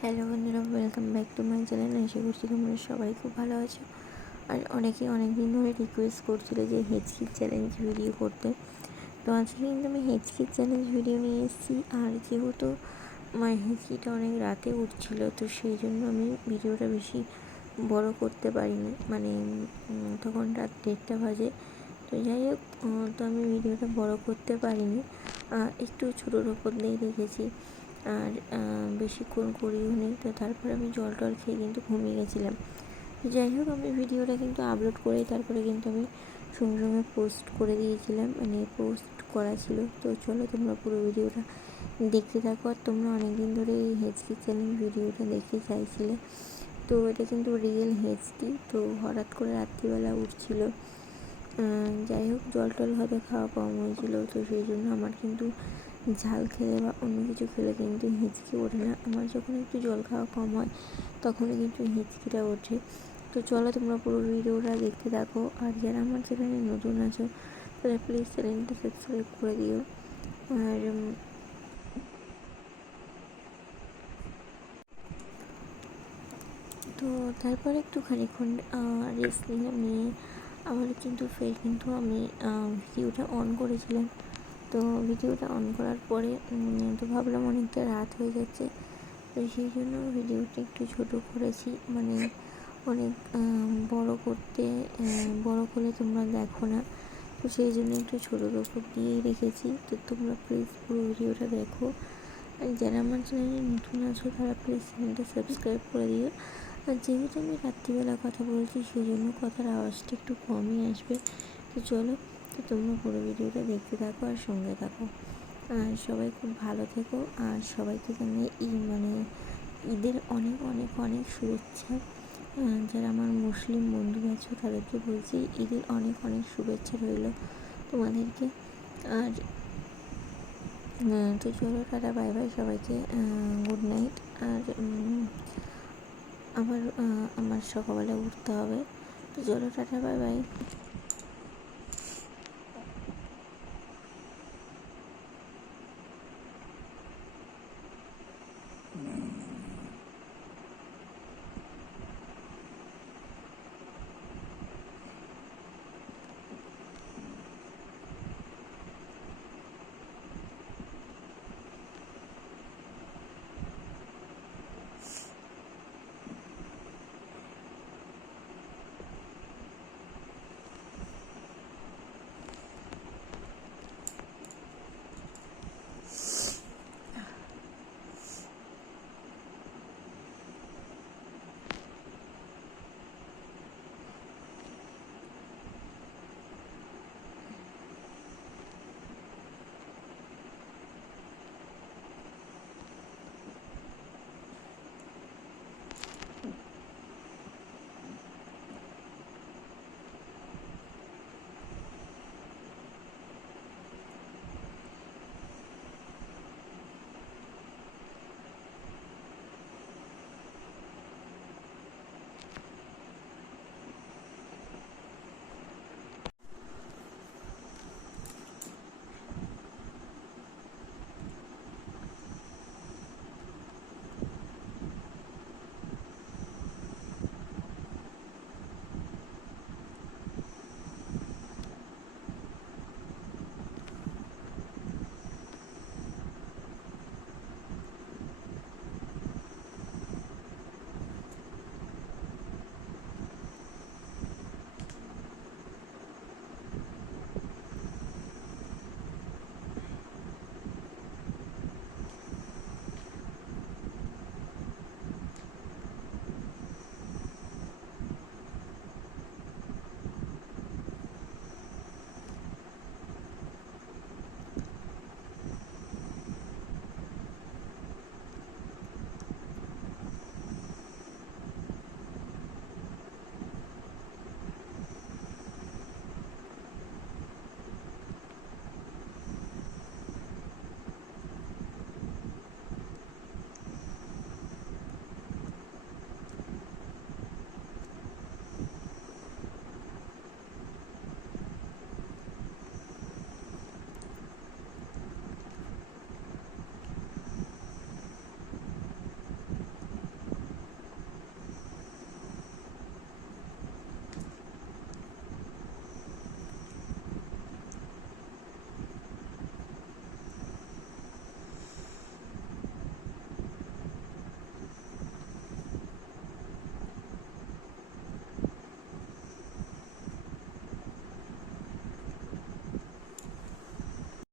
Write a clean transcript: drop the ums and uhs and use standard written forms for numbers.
Hello বন্ধুরা, welcome back to my channel. আশা করছি তোমরা সবাই খুব ভালো আছো। আর অনেকেই অনেক দিন ধরে রিকোয়েস্ট করছিলো যে হেঁচকির চ্যালেঞ্জ ভিডিও করতে। তো আজকে কিন্তু আমি হেঁচকির চ্যালেঞ্জ ভিডিও নিয়ে এসেছি। আর যেহেতু আমার হেঁচকিটা অনেক রাতে উঠছিল, তো সেই জন্য আমি ভিডিওটা বেশি বড় করতে পারিনি। মানে তখন রাত 1:30 বাজে। তো যাই হোক, তো আমি ভিডিওটা বড় করতে পারিনি, একটু ছোটোর ওপর দিয়ে রেখেছি। আর বেশিক্ষণ করিও নি। তো তারপরে আমি জল টল খেয়ে কিন্তু ঘুমিয়ে গেছিলাম। যাই হোক, আমি ভিডিওটা কিন্তু আপলোড করে তারপরে কিন্তু আমি সঙ্গে সঙ্গে পোস্ট করে দিয়েছিলাম, মানে পোস্ট করা ছিল। তো চলো তোমরা পুরো ভিডিওটা দেখতে থাকো। আর তোমরা অনেকদিন ধরে এই হেঁচকি চ্যালেঞ্জ ভিডিওটা দেখতে চাইছিলে। তো এটা কিন্তু রিয়েল হেঁচকি। তো হঠাৎ করে রাত্রিবেলা উঠছিল। যাই হোক, জল টল হয়তো খাওয়া কম হয়েছিল, তো সেই জন্য আমার কিন্তু ঝাল খেলে বা অন্য কিছু খেলে কিন্তু হেঁচকি ওঠে না। আমার যখন একটু জল খাওয়া কম হয় তখনই কিন্তু হেঁচকিটা ওঠে। তো চলো তোমরা পুরো ভিডিওটা দেখতে থাকো। আর যারা আমার চ্যানেলে নতুন আছো তারা প্লিজ চ্যানেলটা সাবস্ক্রাইব করে দিও। আর তো তারপর একটু খানিকক্ষণ রেস্ট নিলাম, নিয়ে আবার কিন্তু ফের কিন্তু আমি ভিডিওটা অন করেছিলাম। তো ভিডিওটা অন করার পরে তো ভাবলাম অনেকটা রাত হয়ে যাচ্ছে, তো সেই জন্য ভিডিওটা একটু ছোটো করেছি। মানে অনেক বড় করতে বড় করলে তোমরা দেখো না, তো সেই জন্য একটু ছোটোর ওপর দিয়েই রেখেছি। তো তোমরা প্লিজ পুরো ভিডিওটা দেখো। আর যারা আমার চ্যানেলে নতুন আছো তারা প্লিজ চ্যানেলটা সাবস্ক্রাইব করে দিও। আর যেহেতু আমি রাত্রিবেলা কথা বলছি, সেই জন্য কথার আওয়াজটা একটু কমই আসবে। তো চলো, তো তোমরা পুরো ভিডিওটা দেখতে থাকো আর সঙ্গে থাকো। আর সবাই খুব ভালো থেকো। আর সবাইকে জানিয়ে মানে ঈদের অনেক অনেক অনেক শুভেচ্ছা। যারা আমার মুসলিম বন্ধু আছো তাদেরকে বলছি ঈদের অনেক অনেক শুভেচ্ছা রইল তোমাদেরকে। আর তো চলো, টাটা, বাই বাই সবাইকে, গুড নাইট। আর আবার আমার সকালবেলা উঠতে হবে। তো চলো, টাটা, বাই বাই।